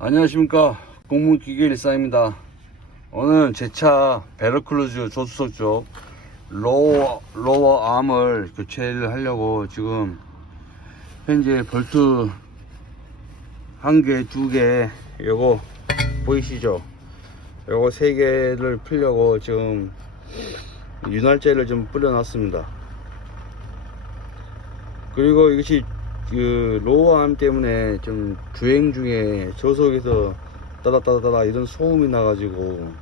안녕하십니까 공무기계 일사입니다 오늘 제 차 베르클루즈 조수석 쪽 로어, 로어 암을 교체를 하려고 지금 현재 볼트 한 개, 두 개, 요거 보이시죠? 요거 세 개를 풀려고 지금 윤활제를 좀 뿌려놨습니다. 그리고 이것이 그 로어암 때문에 좀 주행 중에 저속에서 따다따다따다 이런 소음이 나가지고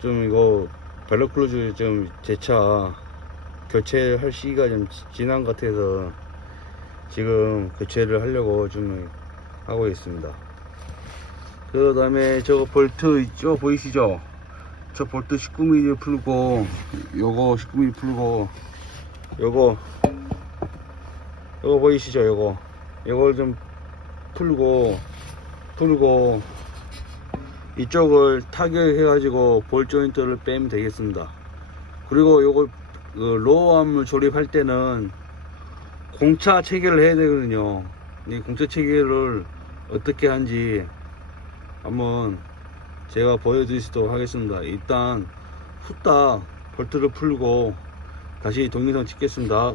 좀 이거 벨로클루즈 좀 제 차 교체할 시기가 좀 지- 지난 것 같아서 지금 교체를 하려고 좀 하고 있습니다. 그 다음에 저 볼트 있죠? 보이시죠? 저 볼트 19mm 풀고 요거 19mm 풀고 요거 요거 보이시죠? 요거 요걸 좀 풀고 풀고 이쪽을 타격해 가지고 볼 조인트를 빼면 되겠습니다. 그리고 요걸 그 로어암을 조립할 때는 공차 체결을 해야 되거든요. 이 공차 체결을 어떻게 하는지 한번 제가 보여드리도록 하겠습니다. 일단 후딱 볼트를 풀고 다시 동영상 찍겠습니다.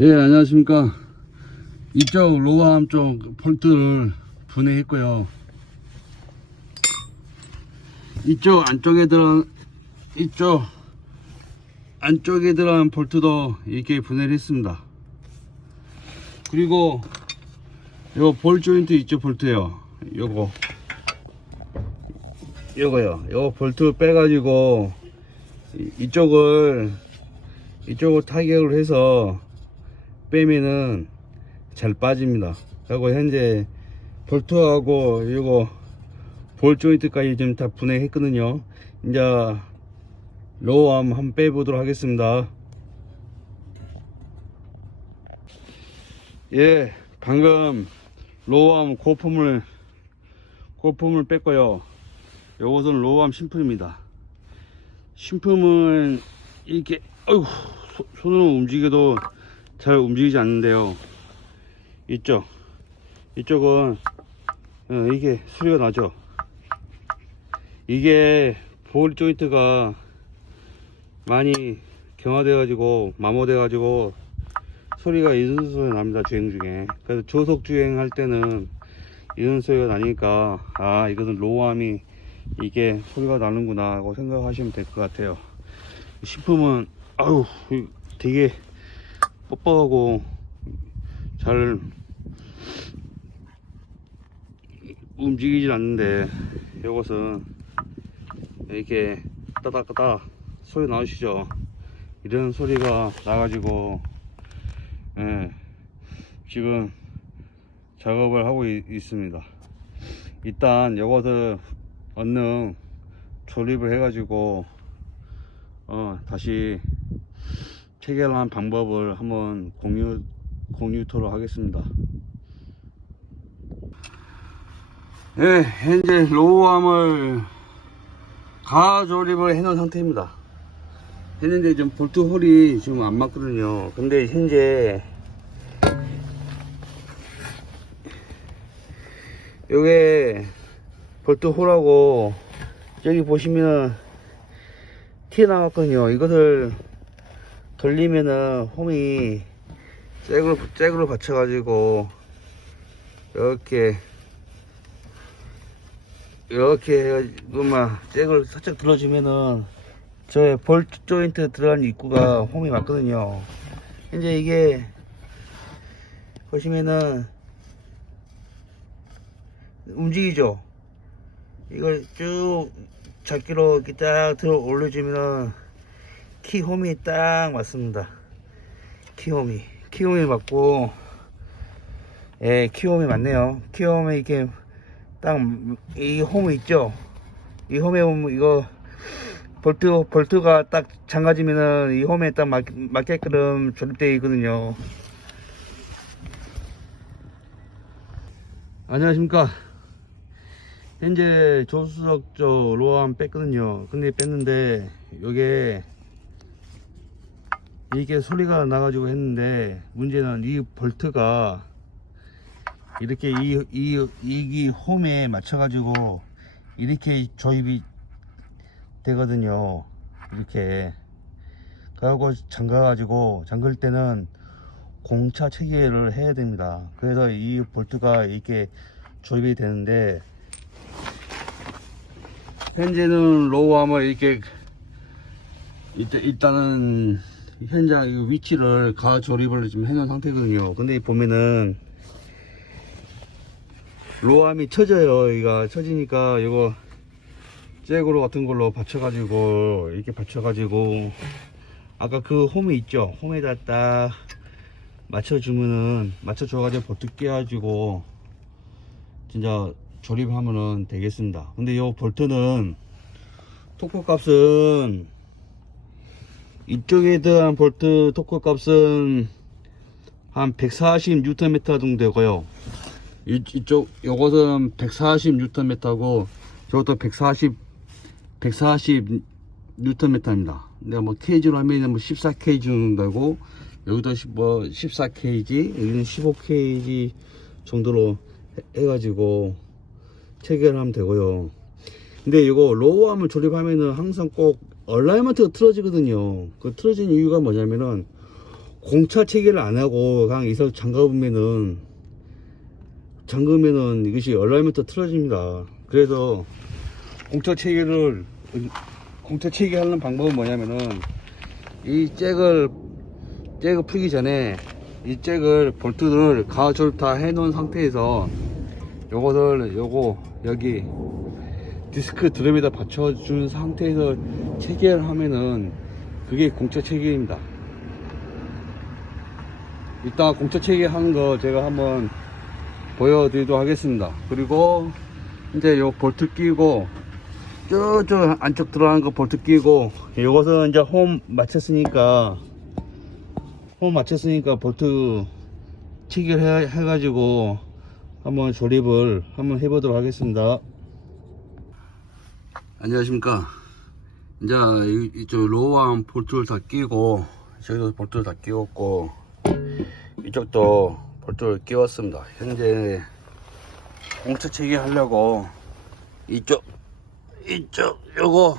예, 안녕하십니까. 이쪽 로어암 쪽 볼트를 분해했고요. 이쪽 안쪽에 들어간, 이쪽 안쪽에 들어간 볼트도 이렇게 분해를 했습니다. 그리고 요 볼 조인트 있죠, 볼트요. 요거. 요거요. 요 볼트 빼가지고 이- 이쪽을 이쪽을 타격을 해서 빼면은 잘 빠집니다. 그리고 현재 볼트하고 이거 볼 조인트까지 지금 다 분해했거든요. 이제 로우암 한번 빼보도록 하겠습니다. 예, 방금 로우암 고품을 고품을 뺐고요. 요것은 로우암 신품입니다. 신품은 이렇게 어휴 소- 손으로 움직여도 잘 움직이지 않는데요. 이쪽 이쪽은 어, 이게 소리가 나죠. 이게 볼 조인트가 많이 경화돼 가지고 마모돼 가지고 소리가 이런 소리 납니다 주행 중에 그래서 조속 주행 할 때는 이런 소리가 나니까 아 이것은 로우암이 이게 소리가 나는구나 하고 생각하시면 될 것 같아요 신품은 아유 되게 뻑뻑하고 잘 움직이질 않는데 이것은 이렇게 따닥따닥 소리 나오시죠? 이런 소리가 나가지고 예, 지금 작업을 하고 있, 있습니다. 일단 이것을 얼른 조립을 해 가지고 어, 다시 체결한 방법을 한번 공유 공유토록 하겠습니다. 네, 현재 로우암을 가조립을 해놓은 상태입니다. 했는데 좀 볼트 홀이 지금 안 맞거든요. 근데 현재 요게 볼트 홀하고 여기 보시면 튀어나왔거든요. 이것을 돌리면은 홈이 잭으로, 잭으로 받쳐가지고 이렇게 이렇게 해가지고만 잭을 살짝 들어주면은 저의 볼 조인트 들어간 입구가 홈이 맞거든요. 현재 이게 보시면은 움직이죠. 이걸 쭉 잡기로 이렇게 딱 들어 올려주면은 키 홈이 딱 맞습니다. 키 홈이 키 홈이 맞고 예, 키 홈이 맞네요. 키 홈에 이렇게 딱 이 홈이 있죠. 이 홈에 이거 볼트 볼트가 딱 잠가지면은 이 홈에 딱 맞, 맞게끔 조립되어 있거든요. 안녕하십니까. 현재 조수석 저 로암 뺐거든요. 근데 뺐는데 요게 이게 소리가 나가지고 했는데 문제는 이 볼트가 이렇게 이, 이, 이 홈에 맞춰가지고 이렇게 조입이 되거든요. 이렇게. 그리고 잠가가지고 잠글 때는 공차 체계를 해야 됩니다. 그래서 이 볼트가 이렇게 조입이 되는데 현재는 로우함을 이렇게 일단, 일단은 현장 이 위치를 가 조립을 좀 해놓은 상태거든요. 근데 보면은 로함이 쳐져요. 이가 쳐지니까 이거 잭으로 같은 걸로 받쳐가지고 이렇게 받쳐가지고 아까 그 홈이 있죠. 홈에다 딱 맞춰주면은 맞춰줘가지고 볼트 끼워가지고 진짜 조립하면은 되겠습니다. 근데 이 볼트는 토크 값은 이쪽에 대한 볼트 토크 값은 한 140Nm 정도 되고요. 이, 이쪽 요것은 140Nm고 저것도 140 140Nm입니다. 근데 뭐 케이지로 하면 뭐 14kg 정도 되고 여기도 시- 뭐 14kg 여기는 15kg 정도로 해- 해가지고 체결하면 되고요. 근데 이거 로우함을 조립하면은 항상 꼭 얼라이먼트가 틀어지거든요. 그 틀어진 이유가 뭐냐면은 공차 체계를 안 하고 그냥 이서 잠가보면은 잠그면은 이것이 얼라이먼트 틀어집니다. 그래서 공차 체계를 공차 체계 하는 방법은 뭐냐면은 이 잭을 잭을 풀기 전에 이 잭을 볼트를 가조를 다 해놓은 상태에서 요것을 요거 여기 디스크 드럼에다 받쳐준 상태에서 체계를 하면은 그게 공차 체계입니다. 이따 공차 체계 하는 거 제가 한번 보여드리도록 하겠습니다. 그리고 이제 요 볼트 끼고 쭉쭉 안쪽 들어가는 거 볼트 끼고 요것은 이제 홈 맞췄으니까 홈 맞췄으니까 볼트 체결해 해가지고 한번 조립을 한번 해보도록 하겠습니다. 안녕하십니까. 이제 이- 이쪽 로우암 볼트를 다 끼고 저기도 볼트를 다 끼웠고 이쪽도 볼트를 끼웠습니다. 현재 공차 체계 하려고 이쪽 이쪽 요거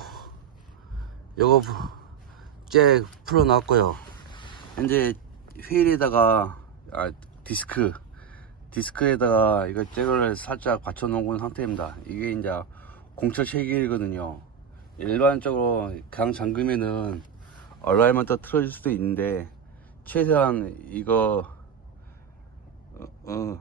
요거 잭 풀어 놨고요. 현재 휠에다가 아, 디스크 디스크에다가 이거 잭을 살짝 받쳐 놓은 상태입니다. 이게 이제 공차 체계이거든요. 일반적으로 그냥 잠그면은 얼라이먼트 틀어질 수도 있는데 최대한 이거 어, 어,